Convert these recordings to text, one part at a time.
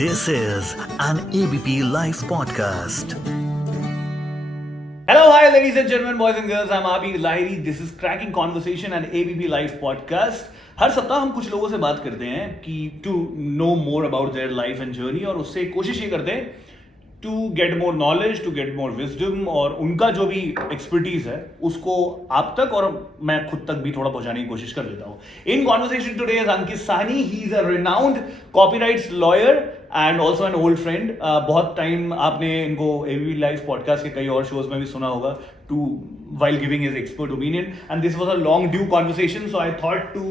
This is an ABP Life podcast. Hello, hi, ladies and gentlemen, boys and girls. I'm Abi Lahiri. This is Cracking Conversation and ABP Life podcast. हर सप्ताह हम कुछ लोगों से बात करते हैं कि to know more about their life and journey, और उससे कोशिश ये करते हैं to get more knowledge, to get more wisdom, और उनका जो भी एक्सपर्टीज है उसको आप तक और मैं खुद तक भी थोड़ा पहुंचाने की कोशिश कर लेता हूँ. In conversation today is Ankit Sahni. He is a renowned copyrights lawyer and also an old friend. बहुत टाइम आपने इनको एबीपी लाइव पॉडकास्ट के कई और शोज में भी सुना होगा to while giving his expert opinion, and this was a long due conversation, so I thought to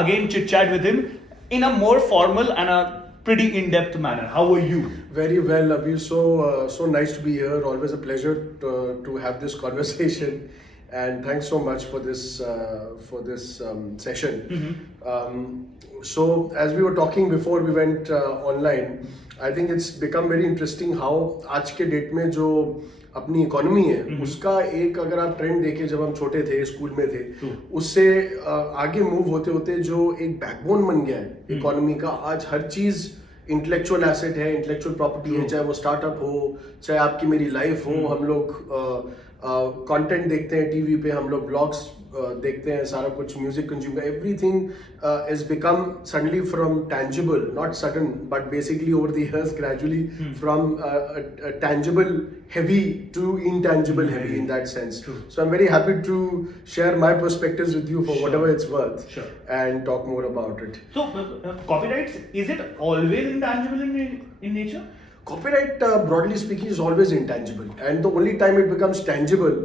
again chit chat with him in a more formal and a pretty in-depth manner. How are you? Very well, Abhi. So nice to be here. Always a pleasure to have this conversation, and thanks so much for this session. Mm-hmm. So as we were talking before we went online, I think it's become very interesting how आज के date में जो अपनी economy है उसका एक, अगर आप ट्रेंड देखें जब हम छोटे थे, स्कूल में थे, उससे आगे मूव होते होते जो एक बैकबोन बन गया है इकोनॉमी का, आज हर चीज इंटेलेक्चुअल एसेट है, इंटेलेक्चुअल प्रॉपर्टी है, चाहे वो स्टार्टअप हो, चाहे आपकी मेरी लाइफ हो. हम लोग कंटेंट देखते हैं टीवी पे, हम लोग व्लॉग्स देखते हैं, सारा कुछ music consume, everything is become suddenly from tangible, not sudden but basically over the years gradually from tangible heavy to intangible heavy in that sense. So I'm very happy to share my perspectives with you for whatever it's worth, and talk more about it. So copyrights, is it always intangible in nature? Copyright, broadly speaking, is always intangible, and the only time it becomes tangible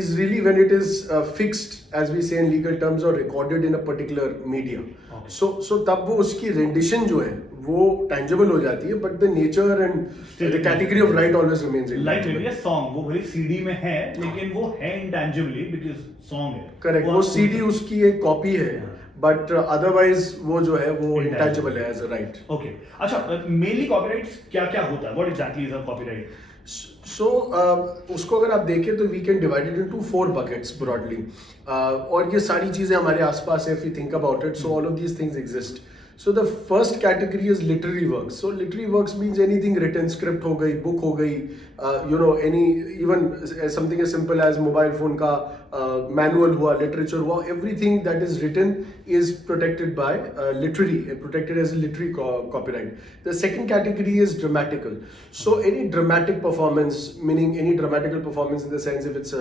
is really when it is fixed, as we say in legal terms, or recorded in a particular medium. Okay. So तब वो उसकी rendition जो है वो tangible हो जाती है, but the nature and the category of right always remains intangible. Like maybe a song, वो भले CD में है लेकिन वो है intangibly because song है. Correct. वो CD उसकी एक copy है, but otherwise वो जो है वो intangible है as a right. Okay. अच्छा, mainly copyrights क्या क्या होता है? What exactly is a copyright? So उसको अगर आप देखें तो we can divide it into 4 buckets broadly. और ये सारी चीजें हमारे आसपास है, if you think about it, so all of these things exist. So the first category is literary works. So literary works means anything written, script हो गई, book हो गई, even something as simple as mobile phone का manual हुआ, literature हुआ, everything that is written is protected by protected as a literary copyright. The second category is dramatical. So any dramatic performance, meaning any dramatical performance in the sense if it's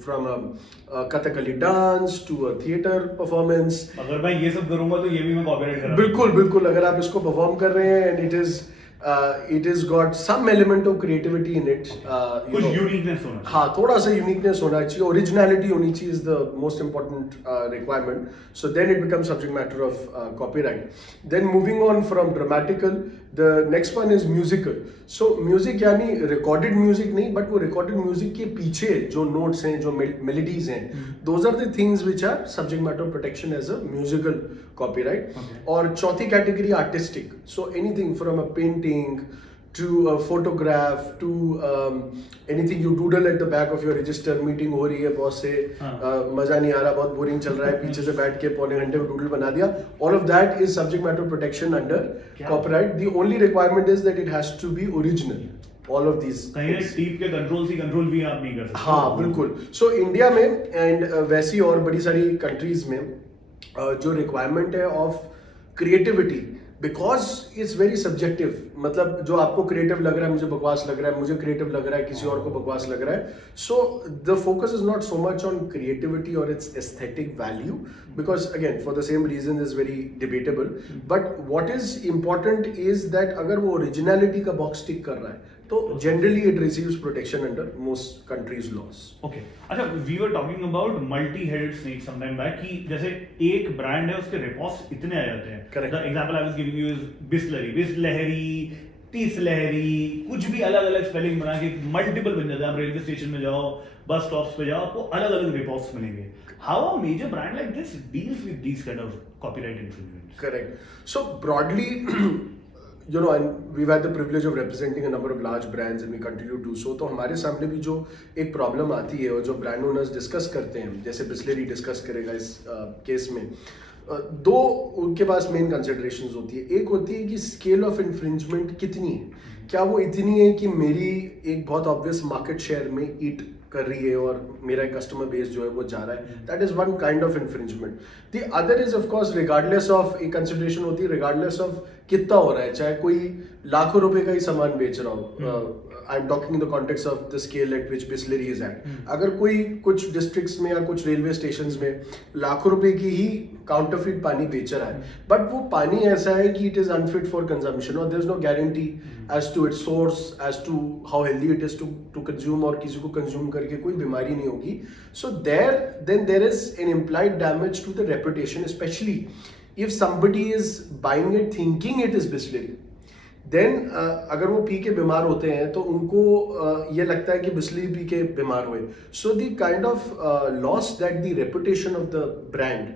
from a Kathakali dance to a theater performance. अगर मैं ये सब करूँगा तो ये भी मैं copyright करूँगा. बिल्कुल अगर आप इसको परफॉर्म कर रहे हैं and it is got some element of creativity in it. कुछ uniqueness होना चाहिए. हाँ, थोड़ा सा uniqueness होना चाहिए, originality होनी चाहिए is the most important requirement. So then it becomes subject matter of copyright. Then moving on from dramatical, the next one is musical. So music यानी recorded music नहीं, but वो recorded music के पीछे जो notes हैं, जो melodies हैं, those are the things which are subject matter of protection as a musical copyright. Okay. और चौथी category artistic. So anything from a painting to a photograph to anything you doodle at the back of your register, meeting हो रही है boss से, मजा नहीं आ रहा, बहुत बोरिंग चल रहा है, पीछे से बैठ के पौने घंटे में डूडल बना दिया, all of that is subject matter protection under copyright. The only requirement is that it has to be original. All of these कहीं टीप के कंट्रोल भी आप नहीं कर सकते. हाँ बिल्कुल. So इंडिया में एंड वैसी और बड़ी सारी कंट्रीज में जो रिक्वायरमेंट है of creativity, because it's very subjective, मतलब जो आपको क्रिएटिव लग रहा है मुझे बकवास लग रहा है, मुझे क्रिएटिव लग रहा है किसी और को बकवास लग रहा है. So the focus is not so much on creativity और its aesthetic value, because again for the same reason is very debatable, but what is important is that अगर वो ओरिजिनलिटी का बॉक्स टिक कर रहा है तो generally it receives protection under most countries laws. Okay. अच्छा, we were talking about multi headed snake some time back कि जैसे एक ब्रांड है उसके रिपॉप्स इतने आ जाते हैं. Correct. The example I was giving you is बिस्लहरी, तीसलहरी, कुछ भी अलग अलग स्पेलिंग बना के मल्टीपल बन जाते हैं. आप रेलवे स्टेशन में जाओ, बस स्टॉप्स पे जाओ, आपको अलग अलग रिपॉप्स मिलेंगे. How a major brand like this deals with these kind of copyright infringements? Correct. So broadly and we've had the privilege of representing a number of large brands and we continue to do so. तो हमारे सामने भी जो एक problem आती है और जो ब्रांड ओनर्स डिस्कस करते हैं, जैसे बिस्लरी डिस्कस करेगा इस केस में, दो उनके पास मेन कंसिडरेशंस होती है। एक होती है कि स्केल ऑफ इन्फ्रिंजमेंट कितनी है, क्या वो इतनी है कि मेरी एक बहुत ऑब्वियस मार्केट शेयर में ईट कर रही है और मेरा कस्टमर बेस जो है वो जा रहा है, that is one kind of infringement. The other is of course regardless of, एक कंसिडरेशन होती है रिगार्डलेस ऑफ कितना हो रहा है, चाहे कोई लाखों रुपए का ही सामान बेच रहा हो, I am talking in the context of the scale at which Bisleri is at. अगर कोई कुछ डिस्ट्रिक्ट्स में या कुछ रेलवे स्टेशंस में लाखों रुपए की ही काउंटरफीट पानी बेच रहा है, बट वो पानी ऐसा है कि it is unfit for consumption और there is no guarantee as to its source, as to how healthy it is to consume, और किसी को कंज्यूम करके कोई बीमारी नहीं होगी। So there is an implied damage to the reputation, especially if somebody is buying it thinking it is Bisleri, then अगर वो पी के बीमार होते हैं तो उनको ये लगता है कि बिस्लरी पी के बीमार हुए। So the kind of loss that the reputation of the brand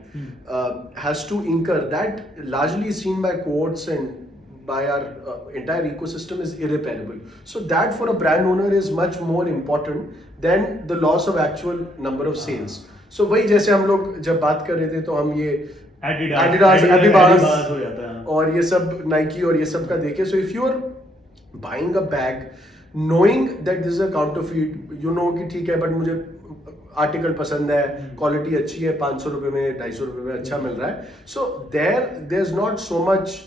has to incur, that largely is seen by courts and by our entire ecosystem is irreparable. So that for a brand owner is much more important than the loss of actual number of sales. So वही जैसे हम लोग जब बात कर रहे थे तो हम ये Adidas, Abibas हो जाता है और ये सब Nike और ये सब का देखे। So if you are buying a bag knowing that this is a counterfeit, you know कि ठीक है बट मुझे आर्टिकल पसंद है, क्वालिटी अच्छी है, 500 रुपए में 250 रुपए में अच्छा मिल रहा है, so there is not so much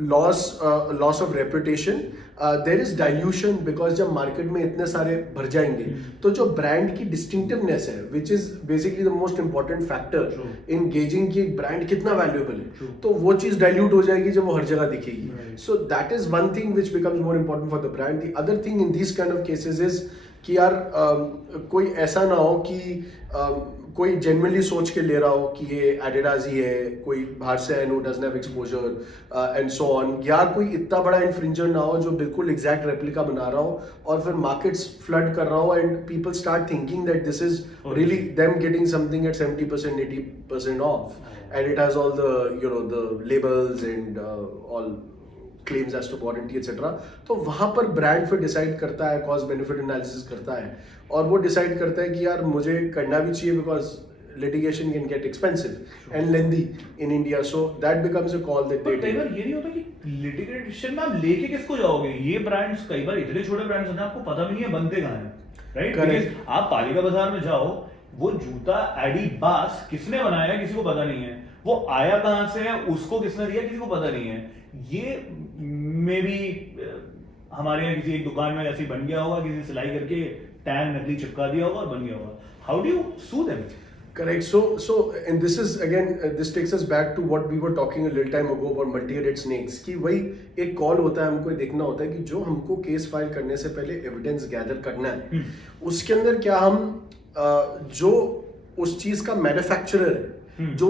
loss of reputation, there is dilution, because जब मार्केट में इतने सारे भर जाएंगे तो जो ब्रांड की डिस्टिंक्टिवनेस है, which is basically the most important factor in gauging कि एक ब्रांड कितना वैल्यूएबल है, तो वो चीज डाइल्यूट हो जाएगी जब वो हर जगह दिखेगी। So that is one thing which becomes more important for the brand. The other thing in this kind of cases is कि यार कोई ऐसा ना हो कि कोई जेन्युइनली सोच के ले रहा हो कि ये एडिडास ही है, कोई बाहर से है, no doesn't have exposure and so on, या कोई इतना बड़ा इन्फ्रिंजर ना हो जो बिल्कुल एग्जैक्ट रेप्लिका बना रहा हो और फिर मार्केट्स फ्लड कर रहा हो and people start thinking that this is really them getting something at 70% 80% off and it has all the you know the labels and all claims as to warranty etc. तो वहां पर brand फिर decide करता है, cost benefit analysis करता है और वो डिसाइड करता है कि यार मुझे करना भी चाहिए because litigation can get expensive and lengthy in India, so that becomes a call that they take. कई बार ये नहीं होता कि litigation में आप लेके किसको जाओगे, ये ब्रांड्स कई बार इतने छोटे ब्रांड्स हैं आपको पता भी नहीं है बनते कहाँ हैं, राइट? बिकॉज़ आप पालिका बाजार में जाओ, वो जूता एडिबास किसने बनाया किसी को पता नहीं है, वो आया कहाँ से है उसको किसने दिया किसी को पता नहीं है। ये मे बी हमारे यहाँ किसी एक दुकान में ऐसे बन गया होगा, किसी ने सिलाई करके टैग नकली चिपका दिया होगा और बन गया होगा। How do you sue them? Correct. So, and this is again, this takes us back to what we were talking a little time ago about multi-headed snakes. कि वही एक कॉल होता है, हमको देखना होता है कि जो हमको केस फाइल करने से पहले एविडेंस गैदर करना है, उसके अंदर क्या हम जो उस चीज का मैन्युफैक्चरर है, जो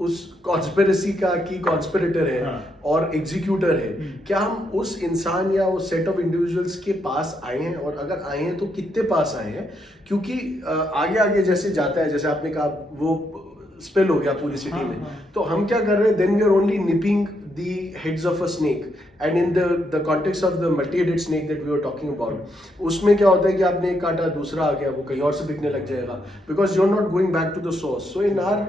उस कॉन्स्पिरेसी का की कॉन्स्पिरेटर है और एग्जीक्यूटर है, क्या हम उस इंसान या उस सेट ऑफ इंडिविजुअल्स के पास आए हैं, और अगर आए हैं तो कितने पास आए हैं? क्योंकि आगे आगे जैसे जाता है, जैसे आपने कहा वो स्पेल हो गया पूरी सिटी में, तो हम क्या कर रहे हैं, then we are only nipping the heads of a snake, and in the context of the multi-headed snake that we were talking about, उसमें क्या होता है कि आपने एक काटा दूसरा आ गया, वो कहीं और से बिकने लग जाएगा, because you're not going back to the source. So in our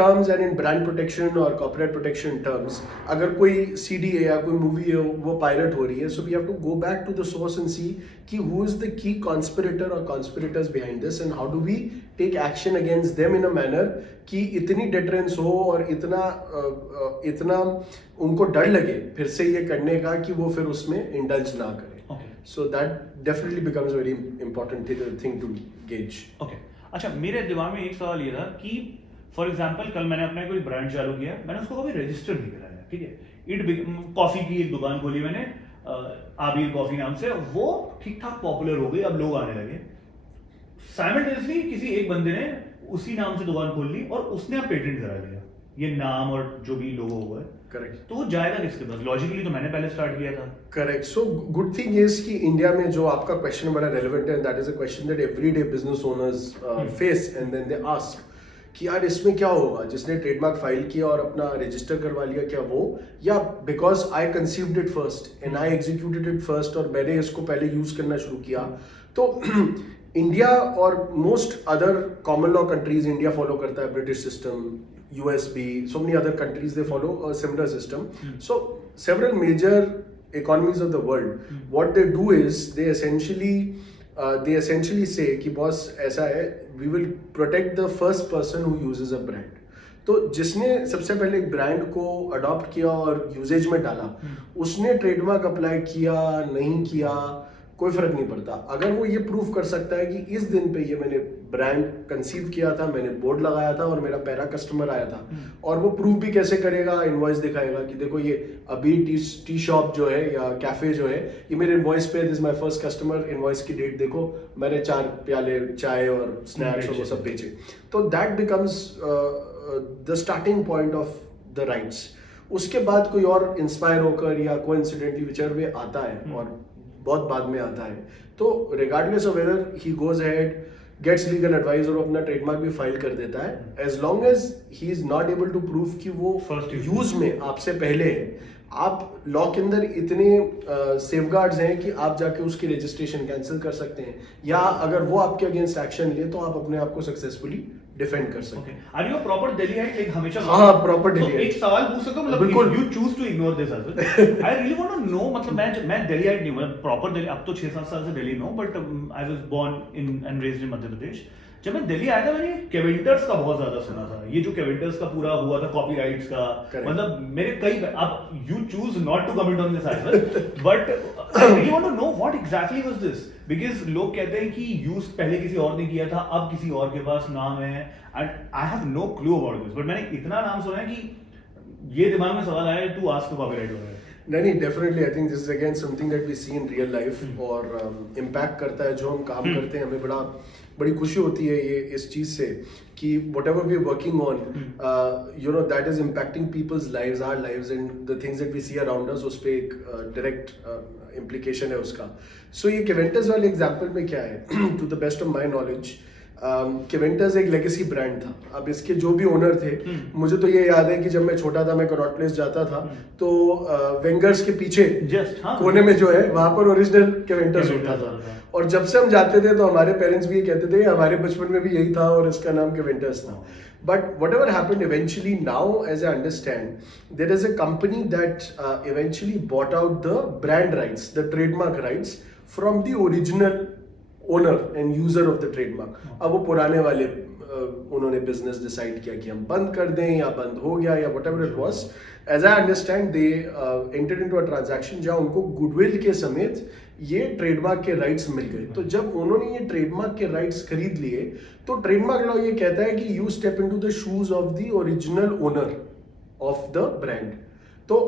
terms and in brand protection or copyright protection terms, अगर कोई CD है या कोई मूवी है वो पायरेट हो रही है, so we have to go back to the source and see कि who is the key conspirator or conspirators behind this, and how do we take action against them in a manner कि इतनी deterrence हो और इतना उनको डर लगे फिर से ये करने का कि वो फिर उसमें indulge ना करें। So that definitely becomes a very important thing to gauge. Okay. अच्छा, मेरे दिमाग में एक सवाल ये था कि फॉर एग्जाम्पल कल मैंने अपना कोई ब्रांड चालू किया, मैंने उसको कभी रजिस्टर नहीं कराया, ठीक है? कॉफी की एक दुकान खोली मैंने, आबिर कॉफी नाम से, वो ठीक ठाक पॉपुलर हो गई, अब लोग आने लगे। साइमल्टेनियसली किसी एक बंदे ने उसी नाम से दुकान खोल ली और उसने अब पेटेंट करा लिया ये नाम और जो भी लोगो हुआ है। करेक्ट। तो वो जाएगा किसके पास? लॉजिकली तो मैंने पहले स्टार्ट किया था। Correct. So good thing is कि इंडिया में जो आपका क्वेश्चन बड़ा रेलेवेंट है, that is a question that everyday business owners face and then they ask कि यार इसमें क्या होगा, जिसने ट्रेडमार्क फाइल किया और अपना रजिस्टर करवा लिया, क्या वो, या because I conceived it first and I executed it first और मैंने इसको पहले यूज करना शुरू किया। तो इंडिया और most other common law countries, India follow करता है British system, USB, so many other countries, they follow a similar system. So several major economies of the world, what they do is they essentially say कि boss ऐसा है, we will protect the first person who uses a brand. तो जिसने सबसे पहले एक brand को adopt किया और यूजेज में डाला, उसने ट्रेडमार्क अप्लाई किया नहीं किया कोई फर्क नहीं पड़ता, अगर वो ये प्रूव कर सकता है कि इस दिन पे ये मैंने ब्रांड कंसीव किया था, मैंने बोर्ड लगाया था और मेरा पहला कस्टमर आया था, और वो प्रूव भी कैसे करेगा, इनवॉइस दिखाएगा कि देखो ये अभी टी शॉप जो है या कैफे जो है, ये मेरे इनवॉइस पे this my first customer, invoice की डेट देखो, मैंने 4 प्याले चाय और स्नैक्स और वो सब बेचे. तो that becomes the starting point of the rights. उसके बाद कोई और इंस्पायर होकर या कोइंसिडेंटली विचर वे आता है और बहुत बाद में आता है, तो regardless of whether he goes ahead, gets legal advice और अपना ट्रेडमार्क भी फाइल कर देता है, as long as he is not able to prove कि वो यूज में आपसे पहले है. आप लॉ के अंदर इतने सेफगार्ड्स हैं कि आप जाके उसकी रजिस्ट्रेशन कैंसिल कर सकते हैं, या अगर वो आपके अगेंस्ट एक्शन ले तो आप अपने आप को सक्सेसफुली डिफेंड कर सकते हैं. आर यू प्रॉपर दिल्लीहाइट, लाइक हमेशा हाँ प्रॉपर तो दिल्ली. एक सवाल पूछ सकता हूं, मतलब बिल्कुल. You choose to ignore this as well. I really want to know, मतलब मैं दिल्लीहाइट नहीं हूं, मतलब प्रॉपर दिल्ली, अब तो 6-7 साल से दिल्ली में हूं, but I was born in and raised in Madhya Pradesh. जब मैं दिल्ली आया था मैंने केवेंटर्स का बहुत ज्यादा सुना था, ये जो केवेंटर्स का पूरा हुआ था कॉपीराइट्स का, मतलब मेरे कई, अब you choose not to comment on this as well, but I really want to know what exactly was this, because लोग कहते हैं कि यूज पहले किसी और ने किया था, अब किसी और के पास नाम है, and I have no clue about this, but मैंने इतना नाम सुना है कि ये दिमाग में सवाल आया टू आस्क टू कॉपीराइट वगैरह. नहीं, definitely I think this is again something that we see in real life, और इम्पैक्ट करता है जो हम काम करते हैं. हमें बड़ी खुशी होती है ये इस चीज से कि whatever we are working on, you know, that is impacting people's lives, our lives, and the things that we see around us, उस पे एक डायरेक्ट इम्प्लीकेशन है उसका. सो ये केवेंटर्स वाले एग्जांपल में क्या है, to the best of my knowledge, Keventers एक लेगेसी ब्रांड था. अब इसके जो भी ओनर थे, मुझे तो ये याद है कि जब मैं छोटा था, मैं कनॉट प्लेस जाता था, तो वेंगर्स के पीछे कोने में जो है वहां पर ओरिजिनल केवेंटर्स होता था, और जब से हम जाते थे तो हमारे पेरेंट्स भी ये कहते थे हमारे बचपन में भी यही था और इसका नाम केवेंटर्स था. But whatever happened eventually, now as I understand, there is a company that eventually bought out the brand rights, the trademark rights from the original owner and user of the trademark. अब वो पुराने वाले उन्होंने business decide किया कि हम बंद कर दें या बंद हो गया या whatever it was. As I understand, they entered into a transaction जहाँ उनको गुडविल के समेत ये ट्रेडमार्क के राइट्स मिल गए. तो जब उन्होंने ये ट्रेडमार्क के राइट्स खरीद लिए, तो ट्रेडमार्क लॉ ये कहता है कि you step into the shoes of the original owner of the brand. तो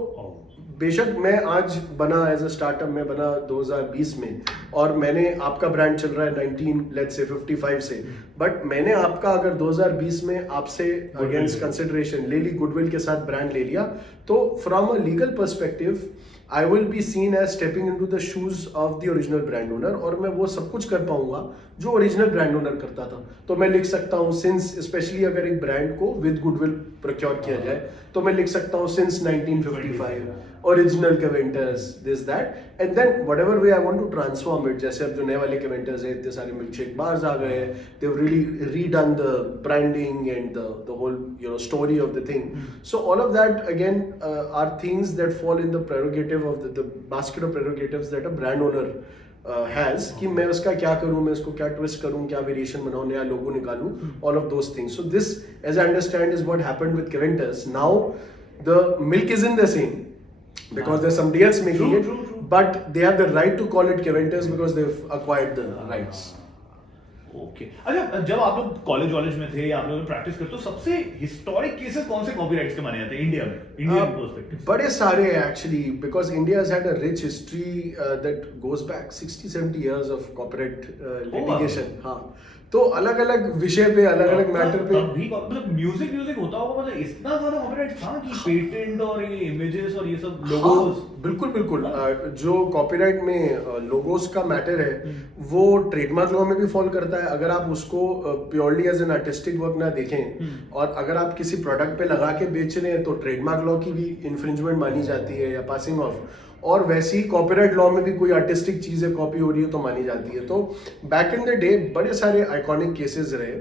बेशक मैं आज बना एज अ स्टार्टअप, मैं बना 2020 में, और मैंने आपका ब्रांड चल रहा है 1955 से, बट मैंने आपका अगर 2020 में आपसे अगेंस्ट कंसिडरेशन ले ली, गुडविल के साथ ब्रांड ले लिया, तो from a legal perspective I will be seen as stepping into the shoes of the original brand owner, और मैं वो सब कुछ कर पाऊंगा जो ओरिजिनल ब्रांड ओनर करता था. तो मैं लिख सकता हूँ सिंस, स्पेशली अगर एक ब्रांड को विद गुडविल प्रोक्योर किया जाए, तो मैं लिख सकता हूँ since 1955 original Keventers this that, and then whatever way I want to transform it. जैसे अब जो नए वाले केवेंटर्स हैं, इतने सारे मिल्कशेक बार्स आ गए हैं, they have really redone the branding and the whole, you know, story of the thing. So all of that again are things that fall in the prerogative of the basket of prerogatives that a brand owner has, कि मैं उसका क्या करूं, मैं उसको क्या twist करूं, क्या वेरिएशन बनाऊं, नया लोगो निकालूं, all of those things. So this, as I understand, is what happened with Keventers. Now the milk isn't the same because there's somebody else making it, but they have the right to call it Keventers because they've acquired the rights. Okay. अच्छा, जब आप लोग college में थे या आप लोग practice करते, तो सबसे हिस्टोरिक केसेस कौन से कॉपीराइट्स के माने जाते हैं इंडिया में, इंडियन पर्सपेक्टिव? बड़े सारे actually, because India has had a rich history that goes back 60-70 years of copyright litigation. हाँ, तो अलग अलग विषय पे, अलग अलग मैटर पे, मतलब म्यूजिक होता होगा, मतलब इतना ज्यादा कॉपीराइट था कि पेटेंट और ये इमेजेस और ये सब लोगोस. बिल्कुल. जो कॉपीराइट में लोगोस का मैटर है, वो ट्रेडमार्क लॉ में भी फॉल करता है. अगर आप उसको purely as an artistic work ना देखें, और अगर आप किसी प्रोडक्ट पे लगा के बेच रहे हैं, तो ट्रेडमार्क लॉ की भी इन्फ्रिंजमेंट मानी जाती है या पासिंग ऑफ. और वैसे ही कॉपीराइट लॉ में भी कोई आर्टिस्टिक चीजें कॉपी हो रही है तो मानी जाती है. तो बैक इन द डे बड़े सारे आइकॉनिक केसेस रहे.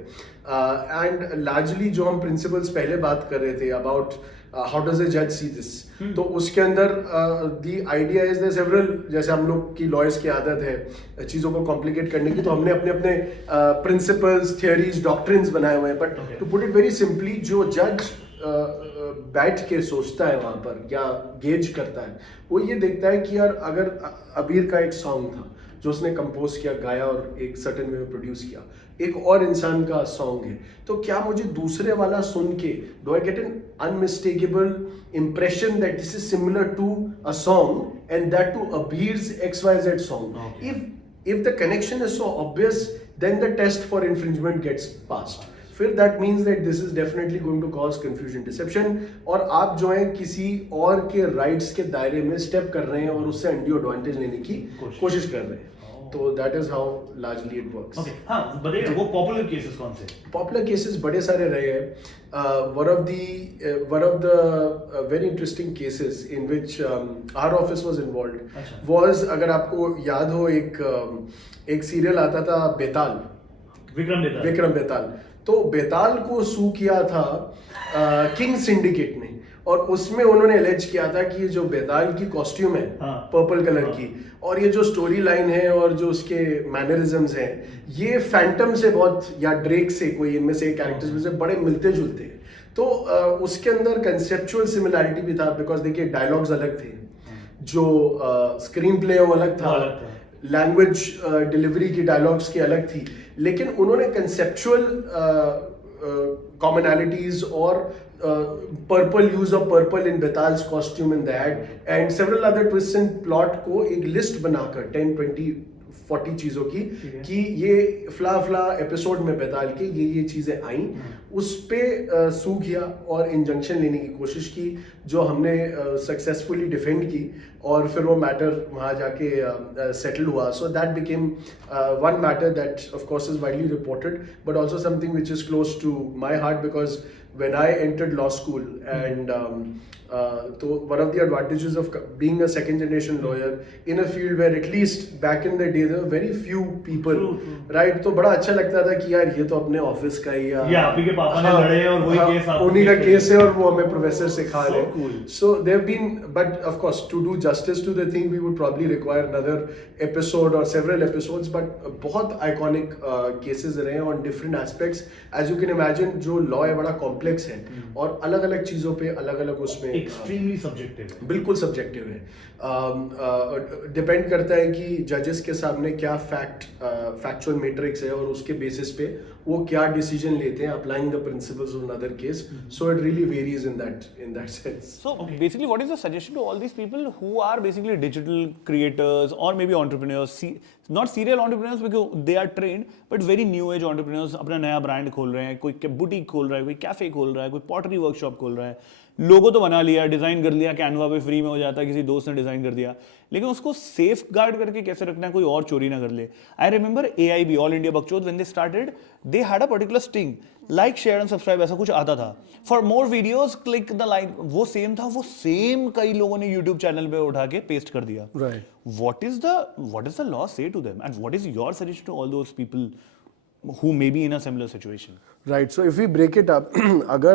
एंड लार्जली जो हम प्रिंसिपल्स पहले बात कर रहे थे अबाउट हाउ डज ए जज सी दिस, तो उसके अंदर the idea is there several, जैसे हम लोग की लॉयर्स की आदत है चीज़ों को कॉम्प्लिकेट करने की, तो हमने अपने अपने प्रिंसिपल्स, थियरीज, डॉक्ट्रिन्स बनाए हुए हैं. But to put it very simply, जो जज बैठ के सोचता है वहां पर या गेज करता है, वो ये देखता है कि यार अगर अबीर का एक सॉन्ग था जो उसने कंपोज किया, गाया और एक सर्टेन वे में प्रोड्यूस किया, एक और इंसान का सॉन्ग है, तो क्या मुझे दूसरे वाला सुन के do I get an unmistakable impression that this is similar to a song and that to Abir's XYZ song. Okay. If the connection is so obvious, then the test for infringement gets passed. फिर that means that this is definitely going to cause confusion, deception, और आप जो है किसी और के rights के दायरे में step कर रहे हैं और उससे undue advantage लेने की कोशिश कर रहे हैं. तो that is how largely it works. Okay. हाँ, बताइए वो popular cases कौन से? Popular cases बड़े सारे रहे हैं. One of the very interesting cases in which our office was involved was, अगर आपको याद हो, एक सीरियल आता था बेताल, विक्रम बेताल. तो बेताल को सू किया था किंग सिंडिकेट ने, और उसमें उन्होंने एलेज किया था कि ये जो बेताल की कॉस्ट्यूम है पर्पल कलर की, और ये जो स्टोरी लाइन है और जो उसके मैनरिज्म्स हैं, ये फैंटम से बहुत, या ड्रेक से, कोई इनमें से कैरेक्टर्स में से बड़े मिलते जुलते हैं. तो उसके अंदर कंसेप्चुअल सिमिलैरिटी भी था, बिकॉज देखिए डायलॉग्स अलग थे, जो स्क्रीन प्ले वो अलग था, लैंग्वेज डिलीवरी की डायलॉग्स की अलग थी, लेकिन उन्होंने कंसेप्चुअल कॉमनैलिटीज और purple, use of purple in Betaal's costume in that and several other twist and plot को एक लिस्ट बनाकर 10, 20, 40 चीजों की, कि ये फ्ला एपिसोड में बेताल के ये चीजें आई, उस पे सू किया और इंजंक्शन लेने की कोशिश की, जो हमने सक्सेसफुली डिफेंड की, और फिर वो मैटर वहाँ जाके सेटल हुआ. So that became one matter that of course is widely reported, but also something which is close to my heart, because when I entered law school, and so one of the advantages of being a second generation lawyer in a field where at least back in the day there were very few people, right? तो बड़ा अच्छा लगता था कि यार ये तो अपने ऑफिस का ही, या आप ही के पापा ने लड़े और वही केस, उन्हीं का केस है और वो हमें प्रोफेसर सिखा रहे हैं. So there have been, but of course to do justice to the thing we would probably require another episode or several episodes, but बहुत iconic cases रहे हैं on different aspects. As you can imagine, जो law है बड़ा complex है, और अलग अलग चीजों पे अलग अलग उसमें एक्सट्रीमली सब्जेक्टिव है, बिल्कुल सब्जेक्टिव है. डिपेंड करता है कि जजेस के सामने क्या फैक्चुअल मैट्रिक्स है, और उसके बेसिस पे वो क्या डिसीजन लेते हैं, applying the principles on other case. So it really varies in that sense. So basically, what is the suggestion to all these people who are basically digital creators or maybe entrepreneurs, not serial entrepreneurs because they are trained, but very new age entrepreneurs, अपना नया brand खोल रहे हैं, कोई boutique खोल रहा है, कोई कैफे खोल रहा है, कोई पॉटरी वर्कशॉप खोल रहा है, लोगो तो बना लिया, डिजाइन कर लिया, कैनवा पे फ्री में हो जाता है, किसी दोस्त ने डिजाइन कर दिया, लेकिन उसको सेफ गार्ड करके कैसे रखना है, कोई और चोरी ना कर ले. I remember AIB, all India Bakchod, when they started, they had a particular sting, like, share and subscribe, ऐसा कुछ आता था. For more videos click the like, वो सेम था, वो सेम कई लोगों ने यूट्यूब चैनल पे उठा के पेस्ट कर दिया. Right. What is the law say to them, and what is your suggestion to all those people who may be in a similar situation? Right. So if we break it up, agar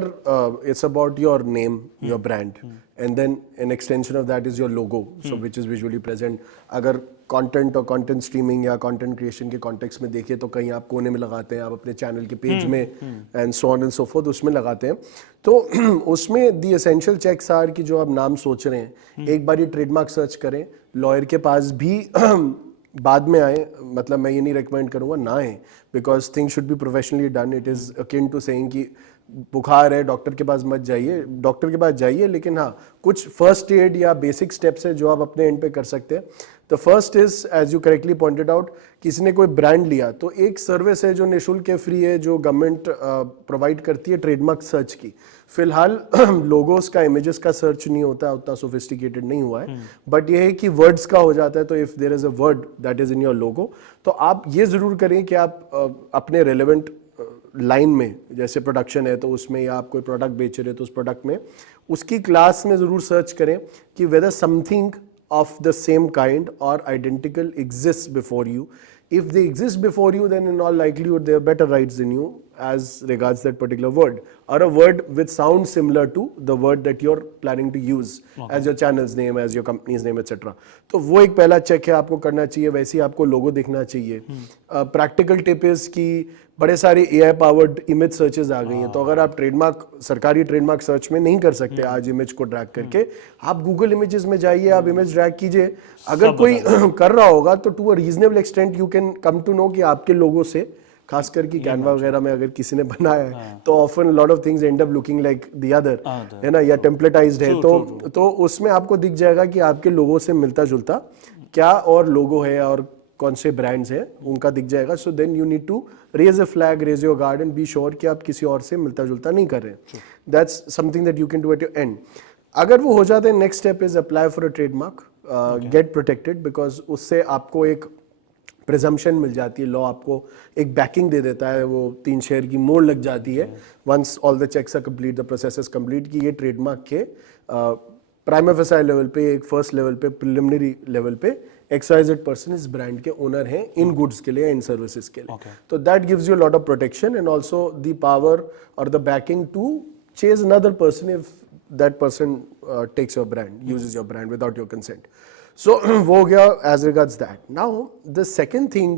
it's about your name, your brand, and then an extension of that is your logo, so which is visually present. Agar content or content streaming या content creation के context में देखें तो कहीं आप कोने में लगाते हैं, आप अपने channel के page में and so on and so forth उसमें लगाते हैं. तो उसमें the essential checks are कि जो आप नाम सोच रहे हैं, एक बार ये trademark search करें, lawyer के पास भी बाद में आए, मतलब मैं ये नहीं रेकमेंड करूँगा ना आए, because things should be professionally done. It is akin to saying कि बुखार है, डॉक्टर के पास मत जाइए, डॉक्टर के पास जाइए, लेकिन हाँ कुछ फर्स्ट एड या बेसिक स्टेप्स है जो आप अपने एंड पे कर सकते हैं. The first is, as you correctly pointed out, किसी ने कोई ब्रांड लिया तो एक सर्विस है जो निःशुल्क है, फ्री है, जो गवर्नमेंट प्रोवाइड करती है, ट्रेडमार्क सर्च की. फिलहाल लोगोस का, इमेजेस का सर्च नहीं होता है, उतना सोफिस्टिकेटेड नहीं हुआ है, बट ये है कि वर्ड्स का हो जाता है. तो if there is a word that is in your logo, तो आप ये जरूर करें कि आप अपने रेलेवेंट लाइन में, जैसे प्रोडक्शन है तो उसमें, या आप कोई प्रोडक्ट बेच रहे हैं तो उस प्रोडक्ट में, उसकी क्लास में जरूर सर्च करें कि whether something of the same kind or identical exists before you. If they exist before you, then in all likelihood they have better rights than you. as regards that particular word, or a word which sounds similar to the word that you're planning to use as your channel's name, as your company's name, etc. तो वो एक पहला check है आपको करना चाहिए. वैसे ही आपको लोगो दिखना चाहिए. प्रैक्टिकल टिप इज कि बड़े सारे AI पावर्ड इमेज सर्चेज आ गई हैं. तो अगर आप ट्रेडमार्क, सरकारी ट्रेडमार्क सर्च में नहीं कर सकते आज इमेज को ड्रैग करके, आप गूगल इमेजेस में जाइए, आप इमेज ड्रैग कीजिए. अगर कोई कर रहा होगा तो to a reasonable extent you can come to know कि आपके लोगों से, खास करके कैनवा वगैरह में अगर किसी ने बनाया है तो often lot of things and up looking like the other, है ना, या टेम्पलेटाइज्ड है. तो उसमें आपको दिख जाएगा कि आपके लोगों से मिलता जुलता क्या और लोगो है और कौन से ब्रांड्स हैं उनका दिख जाएगा. So then you need to raise a flag, raise your guard and be sure कि आप किसी और से मिलता जुलता नहीं कर रहे हैं. That's something that you can do at your end. अगर वो हो जाता है, next step is apply for a trademark, get protected, because उससे आपको एक प्रिजम्पशन मिल जाती है. लॉ आपको एक बैकिंग दे देता है, वो 3 शेयर की मोड़ लग जाती है once all the checks are complete, the process is complete, कि ये ट्रेडमार्क के प्राइमा फेसाई लेवल पे, एक फर्स्ट लेवल पे, प्रिलिमिनरी लेवल पे XYZ पर्सन इस ब्रांड के ओनर हैं इन गुड्स के लिए, इन सर्विसेज के लिए. तो that gives you lot of protection and also the power और the backing to chase another person if that person takes your brand, uses your brand without your consent. So वो हो गया as regards that. Now the second thing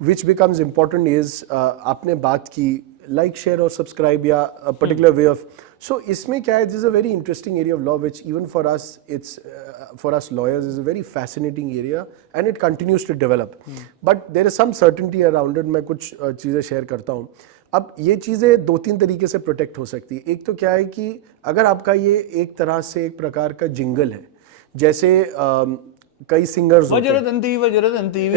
which becomes important is आपने बात की like, share और subscribe या a particular way of. So इसमें क्या है, this is a very interesting area of law which even for us, it's for us lawyers is a very fascinating area and it continues to develop. But there is some certainty around it. मैं कुछ चीज़ें share करता हूँ. अब ये चीज़ें 2-3 तरीके से प्रोटेक्ट हो सकती है. एक तो क्या है कि अगर आपका ये एक तरह से एक प्रकार का जिंगल है, जैसे कई singers Vajradanti Vajradanti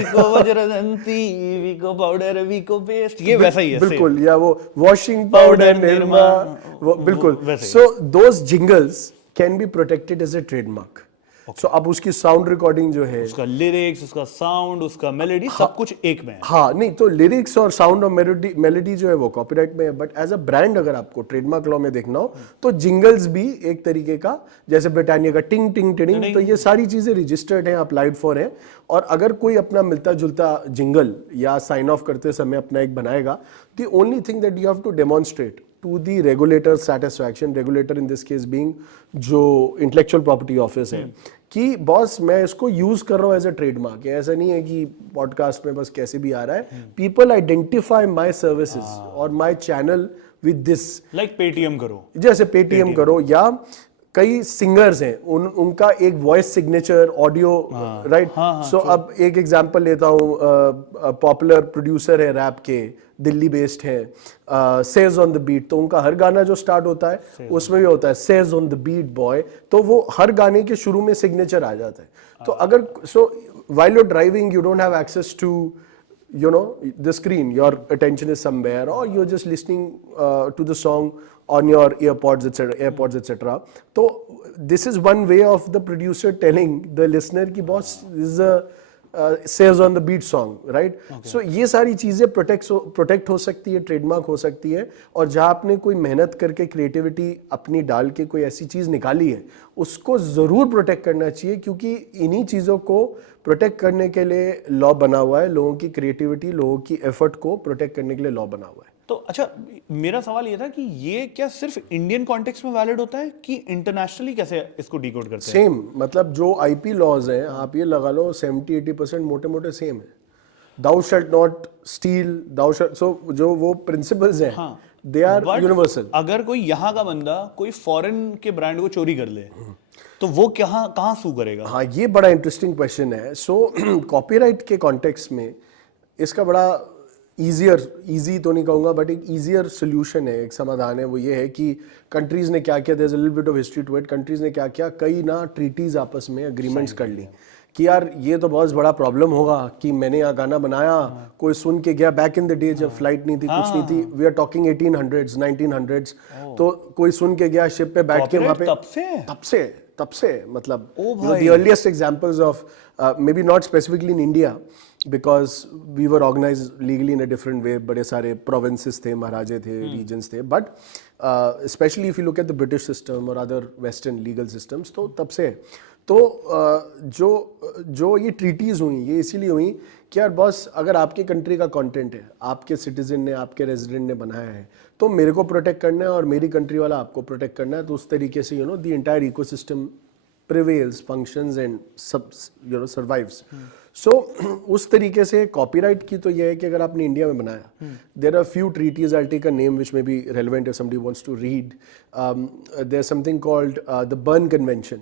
Vicco powder Vicco paste, ये वैसा ही है बिल्कुल, या वो वॉशिंग पाउडर निरमा, बिल्कुल. So those jingles can be protected as a trademark. So अब उसकी साउंड रिकॉर्डिंग जो है, उसका लिरिक्स, उसका साउंड, उसका मेलोडी, सब कुछ एक में है. हाँ, नहीं तो लिरिक्स और साउंड और मेलोडी जो है वो कॉपीराइट में है. बट एज अ ब्रांड अगर आपको ट्रेडमार्क लॉ में देखना हो तो जिंगल्स भी एक तरीके का, जैसे ब्रिटानिया का टिंग टिंग टिंग, तो ये सारी चीजें रजिस्टर्ड हैं, अप्लाइड फॉर है. और अगर कोई अपना मिलता जुलता जिंगल या साइन ऑफ करते समय अपना एक बनाएगा, the only thing that you have to demonstrate to the regulator's satisfaction, regulator in this case being जो intellectual property office है, कि बॉस मैं इसको यूज कर रहा हूँ एज अ ट्रेडमार्क. ऐसा नहीं है कि पॉडकास्ट में बस कैसे भी आ रहा है. पीपल आइडेंटिफाई माई सर्विसेज और my channel with this. Like Paytm करो, जैसे पेटीएम करो, या कई सिंगर्स हैं उनका एक वॉइस सिग्नेचर ऑडियो, राइट. सो अब एक एग्जांपल लेता हूँ, पॉपुलर प्रोड्यूसर है रैप के, दिल्ली बेस्ड है, सेज ऑन द बीट. तो उनका हर गाना जो स्टार्ट होता है उसमें भी होता है says on the beat boy. तो वो हर गाने के शुरू में सिग्नेचर आ जाता है. तो अगर while you're driving you don't have access to the screen, your attention is somewhere, or you're just listening to the song on your AirPods etc. So this is one way of the producer telling the listener कि boss, this is a says on the beat song, right? So ये सारी चीजें protect हो सकती है, trademark हो सकती है. और जहाँ आपने कोई मेहनत करके क्रिएटिविटी अपनी डाल के कोई ऐसी चीज निकाली है, उसको जरूर प्रोटेक्ट करना चाहिए, क्योंकि इन्हीं चीजों को प्रोटेक्ट करने के लिए लॉ बना हुआ है. लोगों की क्रिएटिविटी, लोगों की एफर्ट को प्रोटेक्ट करने के लिए लॉ बना हुआ है. तो अच्छा, मेरा सवाल ये था कि ये क्या सिर्फ इंडियन कॉन्टेक्स्ट में वैलिड होता है कि इंटरनेशनली कैसे इसको डिकोड करते हैं? सेम, मतलब जो आईपी लॉज हैं, आप ये लगा लो 70-80% मोटे मोटे सेम है. दाउ शैल्ट नॉट स्टील, दाउ शैल्ट, सो जो वो प्रिंसिपल्स हैं दे आर यूनिवर्सल. अगर कोई यहाँ का बंदा कोई फॉरेन के ब्रांड को चोरी कर ले तो वो कहाँ सू करेगा? हाँ, ये बड़ा इंटरेस्टिंग क्वेश्चन है. सो कॉपीराइट के कॉन्टेक्स्ट में इसका बड़ा इजी तो नहीं कहूँगा, बट एक ईजियर सोल्यूशन है, एक समाधान है. वो ये है कि कंट्रीज ने क्या किया, there is a little bit of history to it. Countries ने क्या किया, कई ना ट्रीटीज आपस में एग्रीमेंट्स कर ली कि यार ये तो बहुत बड़ा प्रॉब्लम होगा कि मैंने यहाँ गाना बनाया, कोई सुन के गया. बैक इन द डे जब फ्लाइट नहीं थी, कुछ नहीं थी, we are talking 1800s 1900s, तो कोई सुन के गया शिप पे बैठ के वहाँ पे तब से मतलब the earliest examples of maybe not specifically in India because we were organized legally in a different way. बड़े सारे provinces थे, महाराजे थे, regions थे, but especially if you look at the British system or other Western legal systems, तो तब से. तो जो ये ट्रीटीज हुई ये इसीलिए हुई कि यार बॉस अगर आपके कंट्री का कंटेंट है, आपके सिटीजन ने, आपके रेजिडेंट ने बनाया है, तो मेरे को प्रोटेक्ट करना है और मेरी कंट्री वाला आपको प्रोटेक्ट करना है, तो उस तरीके से the entire ecosystem prevails, functions and survives. So उस तरीके से कॉपीराइट की तो ये है कि अगर आपने इंडिया में बनाया, there are few treaties. I'll take a name which may be relevant if somebody wants to read. There's something called the Bern Convention,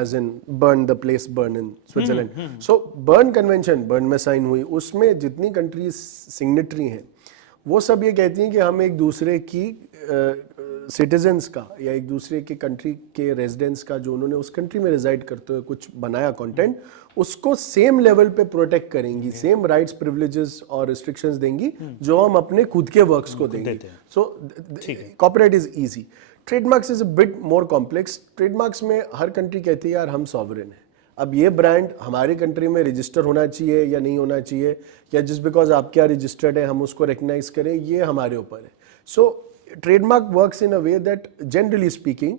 as in Bern, the place Bern in Switzerland. So Bern Convention, Bern में sign हुई, उसमें जितनी countries signatory हैं वो सब ये कहती हैं कि हम एक दूसरे की सिटीजन्स का या एक दूसरे के कंट्री के रेजिडेंट्स का जो उन्होंने उस कंट्री में रिजाइड करते हुए कुछ बनाया कंटेंट, उसको सेम लेवल पे प्रोटेक्ट करेंगी, सेम राइट्स, प्रिविलेजेस और रिस्ट्रिक्शंस देंगी जो हम अपने खुद के वर्क्स को देंगे. So copyright is easy. Trademarks is a bit more complex. Trademarks में हर कंट्री कहती है यार हम सॉवरेन है, अब ये ब्रांड हमारी कंट्री में रजिस्टर होना चाहिए या नहीं होना चाहिए, या जस्ट बिकॉज आपके यहाँ रजिस्टर्ड है हम उसको रिकग्नाइज करें, ये हमारे ऊपर है. सो trademark works in a way that generally speaking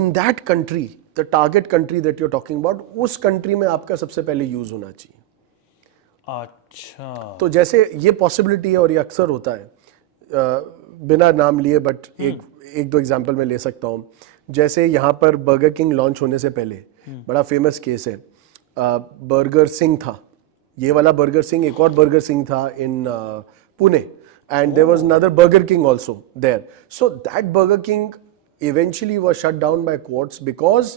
in that country, the target country that you're talking about, उस country में आपका सबसे पहले यूज होना चाहिए. अच्छा, तो जैसे ये पॉसिबिलिटी है और ये अक्सर होता है, बिना नाम लिए बट एक दो एग्जांपल मैं ले सकता हूँ. जैसे यहाँ पर बर्गर किंग लॉन्च होने से पहले बड़ा फेमस केस है, बर्गर सिंह था, ये वाला बर्गर सिंह, एक और बर्गर सिंह था इन Pune. And there was another Burger King also there. So that Burger King eventually was shut down by courts because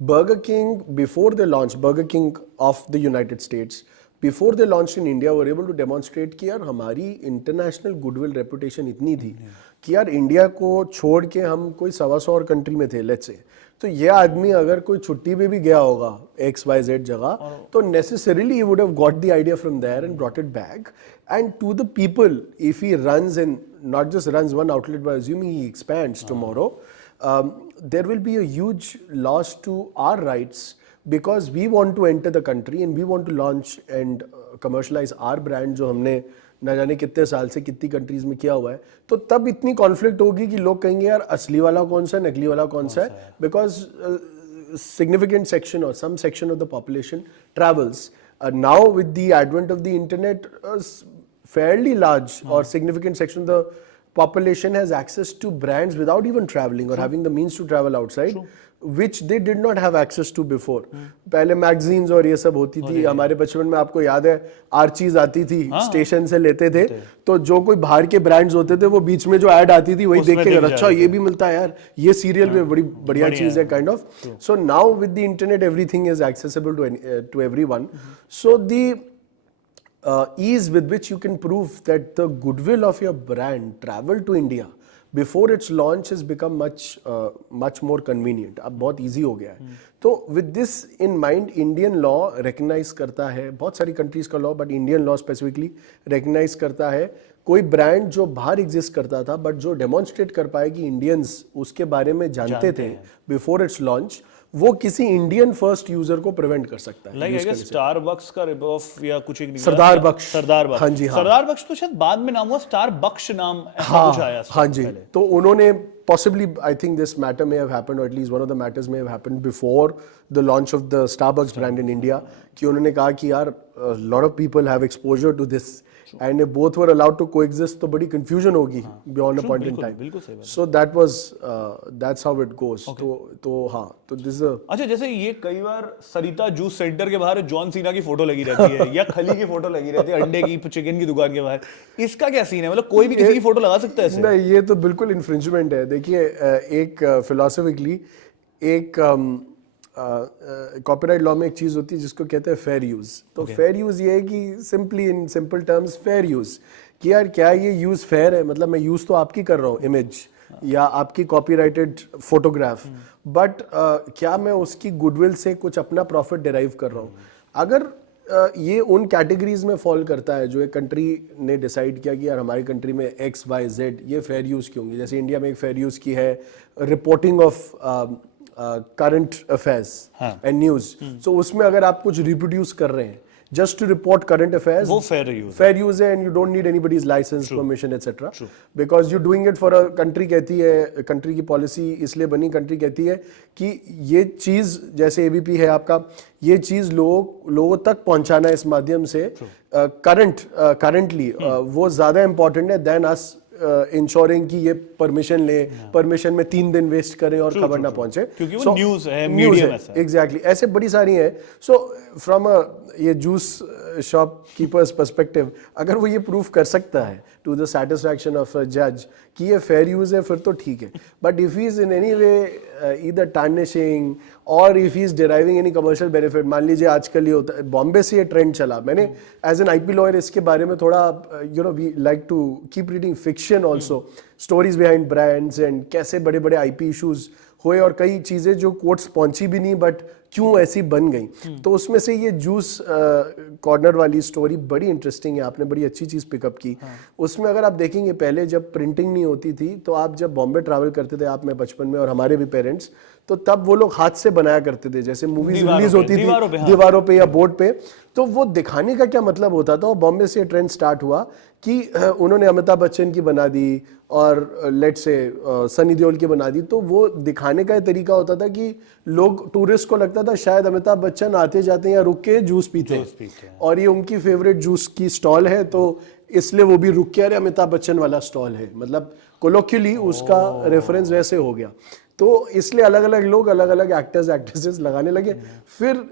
Burger King, before they launched, Burger King of the United States, before they launched in India, were able to demonstrate कि यार हमारी international goodwill reputation इतनी थी कि यार India को छोड़ के हम कोई 125 और कंट्री में थे, let's say. तो ये आदमी अगर कोई छुट्टी पे भी गया होगा XYZ जगह, तो necessarily he would have got the idea from there and brought it back. And to the people, if he runs and not just runs one outlet, but assuming he expands tomorrow, there will be a huge loss to our rights because we want to enter the country and we want to launch and commercialize our brand जो हमने ना जाने कितने साल से कितनी countries में किया हुआ है. तो तब इतनी कॉन्फ्लिक्ट होगी कि लोग कहेंगे यार असली वाला कौन सा है, नकली वाला कौन सा है, because significant section or some section of the population travels. Now with the advent of the internet, a fairly large or significant section of the population has access to brands without even traveling or having the means to travel outside, which they did not have access to before. पहले magazines और ये सब होती थी, हमारे बचपन में आपको याद है आर्चीज आती थी, स्टेशन से लेते थे, तो जो कोई बाहर के ब्रांड्स होते थे वो बीच में जो ऐड आती थी वही देख के अच्छा ये भी मिलता है यार, ये सीरियल में बड़ी बढ़िया चीज है kind of. So now with the internet everything is accessible to everyone. So the ease with which you can prove that the goodwill of your brand traveled to India before its launch has become much more convenient. अब बहुत easy हो गया है. तो with this in mind, Indian law recognize करता है, बहुत सारी countries का law, but Indian law specifically recognize करता है कोई brand जो बाहर exist करता था but जो demonstrate कर पाए कि Indians उसके बारे में जानते थे before its launch, वो किसी इंडियन फर्स्ट यूजर को प्रिवेंट कर सकता है. लाइक आई गेस स्टारबक्स का रिप ऑफ या कुछ एक सरदार बख्श. हाँ जी, सरदार बख्श तो शायद बाद में नाम हुआ, स्टारबक्स नाम ऐसा कुछ आया. हाँ जी, तो उन्होंने possibly, I think this matter may have happened, or at least one of the matters may have happened before the launch of the Starbucks brand in India, कि उन्होंने कहा कि यार a lot of people have exposure to this and if both were allowed to coexist तो बड़ी confusion होगी beyond a point in time. So that's how it goes. तो हाँ, तो this is a... अच्छा, जैसे ये कई बार सरिता जूस सेंटर के बाहर जॉन सीना की फोटो लगी रहती है या खली की फोटो लगी रहती है अंडे की, चिकन की दुकान के बाहर, इसका क्या सीन है? मतलब कोई भी किसी की फोटो लगा सकता है ऐसे? नहीं, ये तो बिल्कुल इन्फ्रिंजमेंट है. देखिए, एक फिलोसफिकली एक कॉपीराइट लॉ में एक चीज होती है जिसको कहते हैं फेयर यूज. तो फेयर यूज ये है कि simply in simple terms fair use, कि यार क्या ये यूज फेयर है, मतलब मैं यूज तो आपकी कर रहा हूँ इमेज या आपकी कॉपीराइटेड फोटोग्राफ, बट क्या मैं उसकी गुडविल से कुछ अपना प्रॉफिट डिराइव कर रहा हूँ. अगर ये उन कैटेगरीज में फॉल करता है जो एक कंट्री ने डिसाइड किया कि यार हमारी कंट्री में XYZ ये फेयर यूज की होंगी. जैसे इंडिया में एक फेयर यूज की है reporting of current affairs and news. So उसमें अगर आप कुछ रिप्रोड्यूस कर रहे हैं just to report current affairs. वो fair use है. Fair use है, and you don't need anybody's license, permission, etc. Because you're doing it for a country कहती है, country की policy इसलिए बनी, country कहती है कि ये चीज़ जैसे ABP है आपका, ये चीज़ लोगों तक पहुंचाना इस माध्यम से currently वो ज़्यादा important है than us इंश्योरिंग कि ये परमिशन ले, परमिशन में 3 दिन वेस्ट करें और खबर ना पहुंचे, क्योंकि वो न्यूज़ है, मीडियम है. एग्जैक्टली, ऐसे बड़ी सारी है. सो फ्रॉम ये जूस शॉपकीपर्स पर्सपेक्टिव, अगर वो ये प्रूफ कर सकता है to the satisfaction of a जज कि ये फेयर यूज है, फिर तो ठीक है. But if he is in any way either tarnishing और if he is deriving any commercial benefit, मान लीजिए आजकल ये होता है, बॉम्बे से ये ट्रेंड चला. मैंने एज एन आईपी लॉयर इसके बारे में थोड़ा we like to keep reading fiction also, stories behind brands and कैसे बड़े बड़े आईपी इशूज हुए और कई चीज़ें जो कोर्ट्स पहुंची भी नहीं बट क्यों ऐसी बन गई. तो उसमें से ये जूस कॉर्नर वाली स्टोरी बड़ी इंटरेस्टिंग है, आपने बड़ी अच्छी चीज़ पिकअप की. उसमें अगर आप देखेंगे, पहले जब प्रिंटिंग नहीं होती थी तो आप जब बॉम्बे ट्रैवल करते थे, आप में बचपन में और हमारे भी पेरेंट्स, तो तब वो लोग हाथ से बनाया करते थे. जैसे मूवीज रिलीज होती थी दीवारों पे या बोर्ड पे, तो वो दिखाने का क्या मतलब होता था. और बॉम्बे से ट्रेंड स्टार्ट हुआ कि उन्होंने अमिताभ बच्चन की बना दी और लेट से सनी देओल की बना दी. तो वो दिखाने का तरीका होता था कि लोग, टूरिस्ट को लगता था शायद अमिताभ बच्चन आते जाते हैं या रुक के जूस पीते हैं और ये उनकी फेवरेट जूस की स्टॉल है, तो इसलिए वो भी रुक के, अरे अमिताभ बच्चन वाला स्टॉल है, मतलब कोलोक्युअली उसका रेफरेंस वैसे हो गया. तो इसलिए अलग अलग लोग अलग अलग एक्टर्स एक्ट्रेसेस लगाने लगे. फिर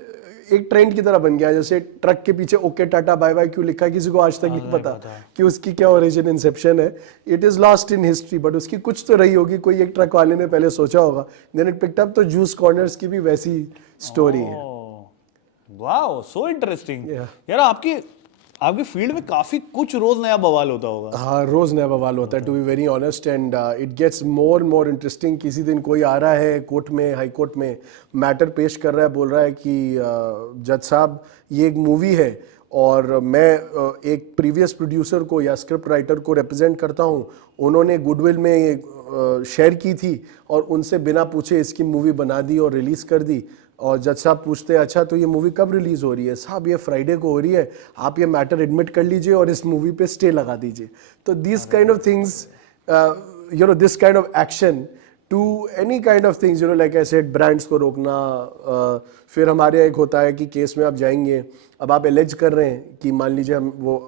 एक ट्रेंड की तरह बन गया. जैसे ट्रक के पीछे ओके टाटा बाय बाय क्यों लिखा है, किसी को आज तक नहीं पता कि उसकी क्या ओरिजिन इंसेप्शन है. It is lost in history, but उसकी कुछ तो रही होगी, कोई एक ट्रक वाले ने पहले सोचा होगा, देन इट पिक्ड अप. तो जूस कॉर्नर्स की भी वैसी स्टोरी है. Wow, so interesting. यार आपकी फील्ड में काफी कुछ रोज नया बवाल होता होगा. हाँ, रोज नया बवाल होता है, to be very honest, and it gets more and more interesting. किसी दिन कोई आ रहा है कोर्ट में, हाई कोर्ट में मैटर पेश कर रहा है, बोल रहा है कि जज साहब ये एक मूवी है और मैं एक प्रीवियस प्रोड्यूसर को या स्क्रिप्ट राइटर को रिप्रेजेंट करता हूँ, उन्होंने गुडविल में शेयर की थी और उनसे बिना पूछे इसकी मूवी बना दी और रिलीज़ कर दी. और जज साहब पूछते हैं, अच्छा तो ये मूवी कब रिलीज़ हो रही है? साहब ये फ्राइडे को हो रही है, आप ये मैटर एडमिट कर लीजिए और इस मूवी पे स्टे लगा दीजिए. तो this kind of things, this kind of action to any kind of things, like I said, brands को रोकना. फिर हमारे एक होता है कि केस में आप जाएंगे, अब आप एलेज कर रहे हैं कि मान लीजिए हम वो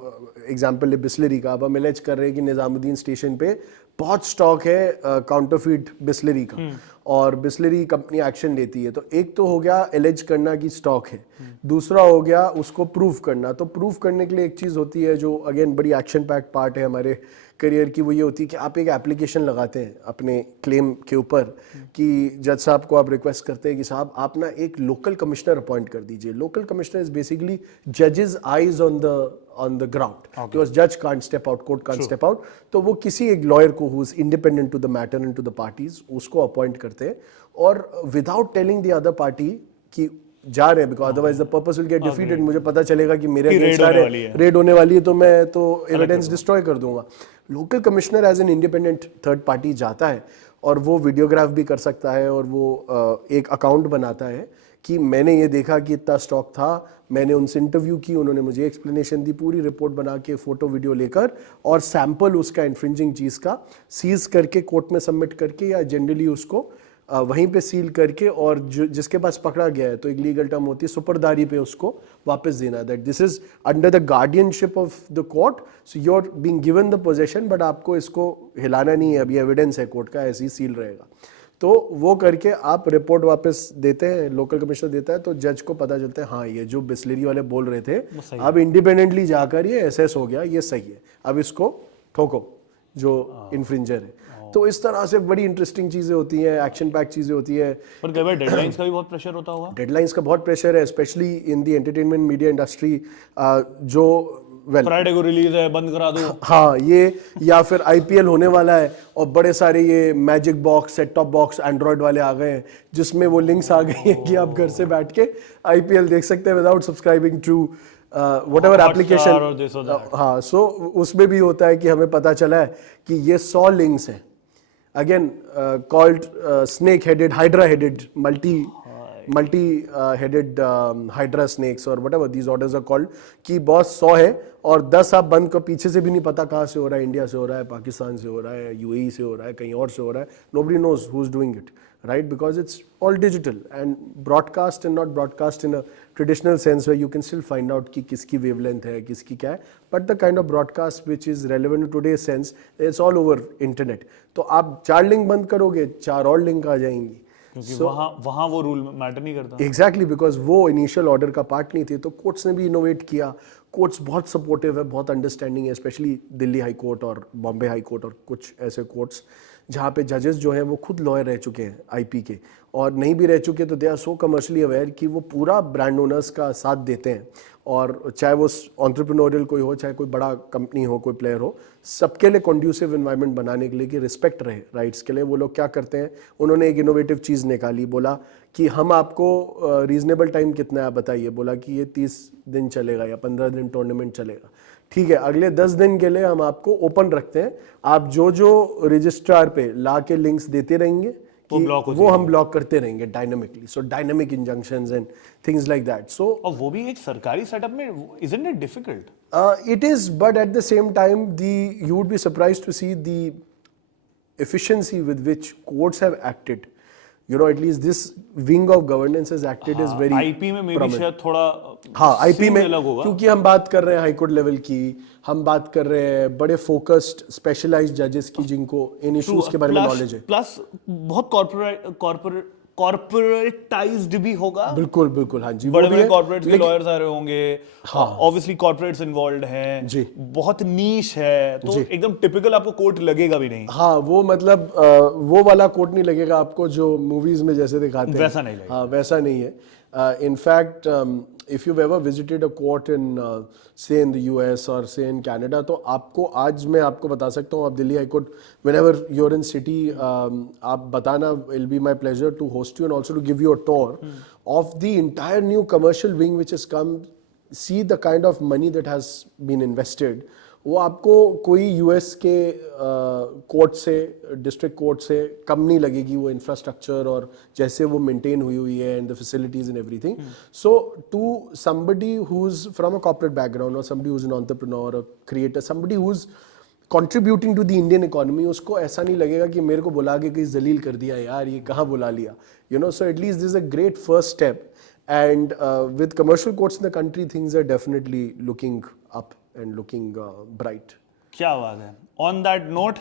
एग्जाम्पल है बिस्लरी का, अब हम एलेज कर रहे हैं कि निज़ामुद्दीन स्टेशन पे बहुत स्टॉक है काउंटरफीट बिस्लरी का और बिस्लरी कंपनी एक्शन लेती है. तो एक तो हो गया एलेज करना कि स्टॉक है, दूसरा हो गया उसको प्रूफ करना. तो प्रूफ करने के लिए एक चीज़ होती है जो अगेन बड़ी एक्शन पैक्ड पार्ट है हमारे करियर की, वो ये होती है कि आप एक एप्लीकेशन लगाते हैं अपने क्लेम के ऊपर कि जज साहब को आप रिक्वेस्ट करते हैं कि साहब आप ना एक लोकल कमिश्नर अपॉइंट कर दीजिए. लोकल कमिश्नर इज बेसिकली जजेस eyes on the ground, because जज can't step out, court can't step out. तो वो किसी एक लॉयर को who is independent to the matter and to the parties, उसको अपॉइंट करते हैं और without telling the other party कि जा रहे हैं, because otherwise the purpose will get defeated. मुझे पता चलेगा कि मेरे अगेंस्ट रेड होने वाली है तो मैं तो एविडेंस डिस्ट्रॉय कर दूंगा. Local commissioner as an independent third party जाता है और वो वीडियोग्राफ भी कर सकता है और वो एक अकाउंट बनाता है कि मैंने ये देखा कि इतना स्टॉक था, मैंने उनसे इंटरव्यू की, उन्होंने मुझे एक्सप्लेनेशन दी, पूरी रिपोर्ट बना के फोटो वीडियो लेकर और सैंपल उसका इन्फ्रिंजिंग चीज़ का सीज करके कोर्ट में सबमिट करके या जनरली उसको वहीं पे सील करके और जिसके पास पकड़ा गया है, तो एक लीगल टर्म होती है सुपरदारी पे, उसको वापस देना. That this is under the guardianship of the court, so you are being given the possession but आपको इसको हिलाना नहीं है, अभी एविडेंस है कोर्ट का, ऐसे ही सील रहेगा. तो वो करके आप रिपोर्ट वापस देते हैं, लोकल कमिश्नर देता है, तो जज को पता चलता है हाँ ये जो बिस्लरी वाले बोल रहे थे अब इंडिपेंडेंटली जाकर ये एसेस हो गया, ये सही है, अब इसको ठोको जो इन्फ्रिंजर है. तो इस तरह से बड़ी इंटरेस्टिंग चीजें होती हैं, एक्शन पैक चीजें होती है. पर कई बार डेडलाइंस का भी बहुत प्रेशर होता होगा. डेडलाइंस का बहुत प्रेशर है, specially in the entertainment media industry, जो फ्राइडे को रिलीज है, बंद करा दो. हाँ, ये या फिर आईपीएल होने वाला है और बड़े सारे ये magic box, set top box Android वाले आ गए हैं जिसमें वो लिंक्स आ गई हैं कि आप घर से बैठ के आईपीएल देख सकते हैं without subscribing to whatever application. हाँ, सो उसमें भी होता है कि हमें पता चला है कि ये 100 लिंक्स हैं, again called snake headed, hydra headed, multi multi-headed hydra snakes or whatever these orders are called कि बॉस 100 है और 10 आप बंद कर, पीछे से भी नहीं पता कहाँ से हो रहा है, इंडिया से हो रहा है, पाकिस्तान से हो रहा है, यूएई से हो रहा है, कहीं और से हो रहा है, nobody knows who's doing it, right? Because it's all digital and broadcast and not broadcast in a traditional sense where you can still find out कि किसकी wavelength है, किसकी क्या है, but the kind of broadcast which is relevant to today's sense, it's all over internet. तो आप 4 link बंद करोगे, 4 और लिंक आ जाएंगी, क्योंकि वहाँ वो रूल मैटर नहीं करता। एग्जैक्टली बिकॉज वो इनिशियल ऑर्डर का पार्ट नहीं थे। तो कोर्ट्स ने भी इनोवेट किया, कोर्ट्स बहुत सपोर्टिव है, बहुत अंडरस्टैंडिंग है, स्पेशली दिल्ली हाई कोर्ट और बॉम्बे हाई कोर्ट और कुछ ऐसे कोर्ट्स जहाँ पे जजेस जो हैं वो खुद लॉयर रह चुके हैं आईपी के, और नहीं भी रह चुके तो they are so commercially aware कि वो पूरा ब्रांड ओनर्स का साथ देते हैं, और चाहे वो एंटरप्रेन्योरियल कोई हो, चाहे कोई बड़ा कंपनी हो, कोई प्लेयर हो, सबके लिए कंड्यूसिव एनवायरनमेंट बनाने के लिए कि रिस्पेक्ट रहे राइट्स के लिए। वो लोग क्या करते हैं, उन्होंने एक इनोवेटिव चीज़ निकाली, बोला कि हम आपको रीजनेबल टाइम कितना है आप बताइए, बोला कि ये 30 दिन चलेगा या 15 दिन टूर्नामेंट चलेगा, ठीक है, अगले 10 दिन के लिए हम आपको ओपन रखते हैं, आप जो जो रजिस्ट्रार पे ला के लिंक्स देते रहेंगे वो हम ब्लॉक करते रहेंगे dynamically, so dynamic injunctions and things like that. So और वो भी एक सरकारी सेटअप में, isn't it difficult? It is, but at the same time you would be surprised to see the efficiency with which courts have acted. You know, at least this wing of governance has acted is very IP में may be शायद थोड़ा हाँ IP में अलग होगा, क्योंकि हम बात कर रहे हैं हाई कोर्ट लेवल की, हम बात कर रहे हैं बड़े फोकस्ड स्पेशलाइज्ड जजेस की जिनको इन इश्यूज के बारे में नॉलेज है, प्लस बहुत कॉर्पोरेटाइज्ड भी होगा। बिल्कुल बिल्कुल, हाँ जी, बड़े बड़े कॉर्पोरेट्स के लॉयर्स आ रहे होंगे, हाँ ऑब्वियसली कॉर्पोरेट्स इन्वॉल्वड हैं जी, बहुत नीश है, तो एकदम टिपिकल आपको कोर्ट लगेगा भी नहीं। हाँ वो मतलब वो वाला कोर्ट नहीं लगेगा आपको जो मूवीज में जैसे दिखाते हैं, वैसा नहीं लगेगा। हाँ वैसा नहीं है। In fact, if you've ever visited a court in, say in the US or say in Canada, तो आपको आज मैं आपको बता सकता हूँ, आप Delhi high court, whenever you're in city, आप बताना, it'll be my pleasure to host you and also to give you a tour of the entire new commercial wing which has come. See the kind of money that has been invested. वो आपको कोई US के court से, district court से कम नहीं लगेगी, वो infrastructure और जैसे वो मेंटेन हुई है and the facilities and everything. So to somebody who is from a corporate background और somebody who is an entrepreneur, a creator, somebody who is contributing to the Indian economy, उसको ऐसा नहीं लगेगा कि मेरे को बुला के कहीं जलील कर दिया यार, ये कहाँ बुला लिया, you know. So at least this is a great first step, and with commercial courts in the country, things are definitely looking up and looking bright. क्या बात है। On that note,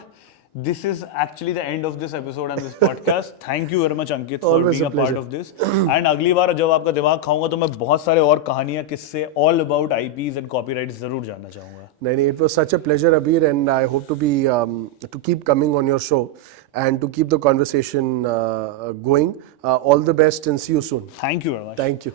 this is actually the end of this episode and this podcast. Thank you very much Ankit for Always being a part of this. And अगली बार जब आपका दिमाग खाऊंगा तो मैं बहुत सारे और कहानियां, किस्से all about IPs and copyrights जरूर जानना चाहूंगा। नहीं, it was such a pleasure Abir, and I hope to be to keep coming on your show and to keep the conversation going. All the best and see you soon. Thank you very much. Thank you.